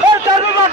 Her tarafı bak,